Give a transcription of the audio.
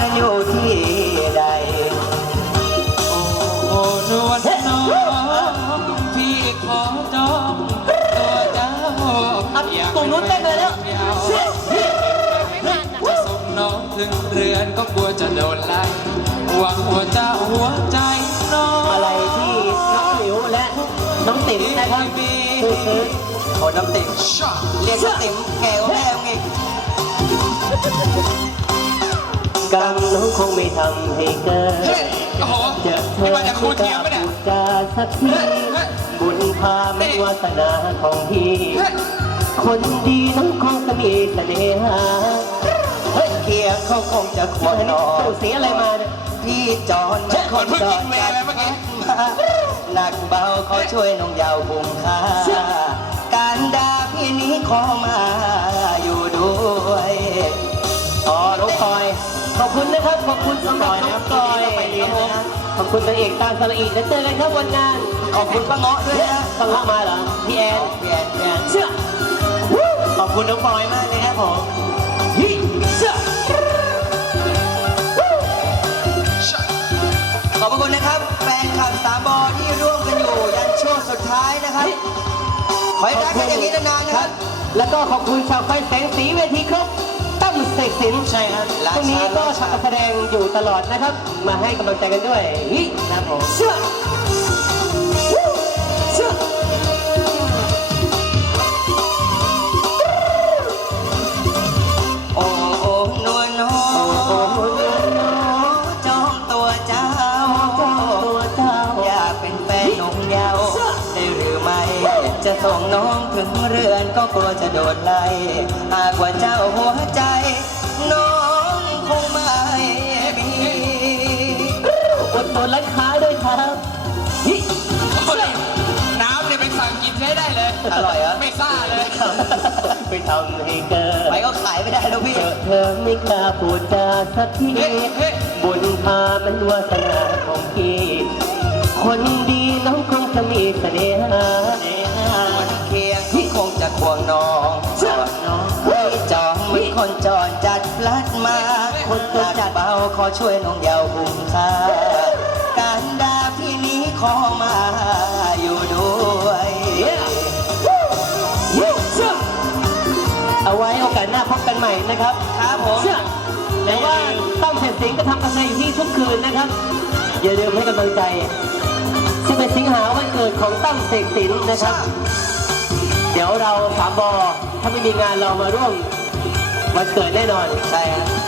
นั้นอยู่ที่ใด โอ้โอ้นวลน้องพี่ขอจองตัวเจ้าอะตรงนู้นเต้นเลยแล้วยาวจะส่งน้องถึงเรือนก็กลัวจะโดนไล่หวังหัวเจ้าหัวใจน้อง อะไรที่น้องหลิวและน้องติ๋มนะครับซื้อซื้อโอ้น้ำติ๋มช็อตเรียกน้ำติ๋มแกวแม่งอีกกรรม น้องคงไม่ทำให้เกิดเฮ้ยโอ้โหเจอเธนี่อมาจากครูเทียมปะเนี่ยพูดจาสักทีบุญพาไม่วาสนาของพี่ เฮ้ยคนดีน้องคงจะมีเสน่หาเฮ้ยเคียเขาคงจะควรนอสูนสีอะไรมาเนี่ย พี่จอนเหมือนคนจอดจัดมาหนักเบาเขาช่วยน้องยาวบุงค่าการด่าพี่นี้ขอมาอยู่ด้วยอ๋อน้องพลอย ขอบคุณนะครับ ขอบคุณสำหรับน้องพลอยไปเรียนนะขอบคุณนางเอกตามสระอีแล้วเจอกันครับวันงานขอบคุณป้าเงาะด้วยนะต้องรับมาเหรอ พี่แอนพี่แอนพี่แอนเชื่อขอบคุณน้องปอยมากเลยครับผมฮิเชื่อช็อตขอบพระคุณนะครับ แฟนคลับสามบอที่ร่วมกันอยู่ยันช่วงสุดท้ายนะครับ ขอให้รักกันอย่างนี้นานๆนะครับ แล้วก็ขอบคุณชาวไฟแสงสีเวทีครบตั้ มเสกสินใช่ครับตรงนี้ก็ราชาแสดงอยู่ตลอดนะครับ มาให้กำลังใจกันด้วยฮิครับผมเชื่อเชื่อโอ้โอ้นวลน้อโอ้โหเงินน้องจองตัวเจ้าเจ้า ตัวเจ้าอยากเป็นแฟนหนุ่มยาวได้หรือไม่ จะส่งน้องถึงเรือนก็กลัวจะโดนไล่หากว่าเจ้าหัวใจ น้องคงไม่มีอดทนรักค้าด้วยครับฮิโอ้ยน้ำเนี่ยไปสั่งกินใช้ได้เลย อร่อยเหรอ ไม่ซ่าเลย ไปทำให้เกิด ไปก็ขายไม่ได้แล้วพี่เจอเธอไม่กล้าพูดจาสักทีเฮ้ยเฮ้ยบุญพามันวาสนาของพี่ คนดีน้องคงจะมีเสน่หามันเคียงที่คงจะควงน้องจอดน้องให้จองเหมือน คนจรจัดพลัดมา คนตัวจัดเบาขอช่วยน้องเยาวคุ้มค่าการด่าพี่นี้ขอมาอยู่ด้วย เอาไว้โอกาสหน้าพบกันใหม่นะครับครับผมเชื่อแต่ว่าต้องเสร็จสิงห์จะทำกาแฟอยู่ที่ทุกคืนนะครับ อย่าลืมให้กำลังใจ11สิงหาวันเกิดของตั้มเสกสินนะครับ เดี๋ยวเราสามบอถ้าไม่มีงานเรามาร่วม วันเกิดแน่นอน ใช่ฮะวับ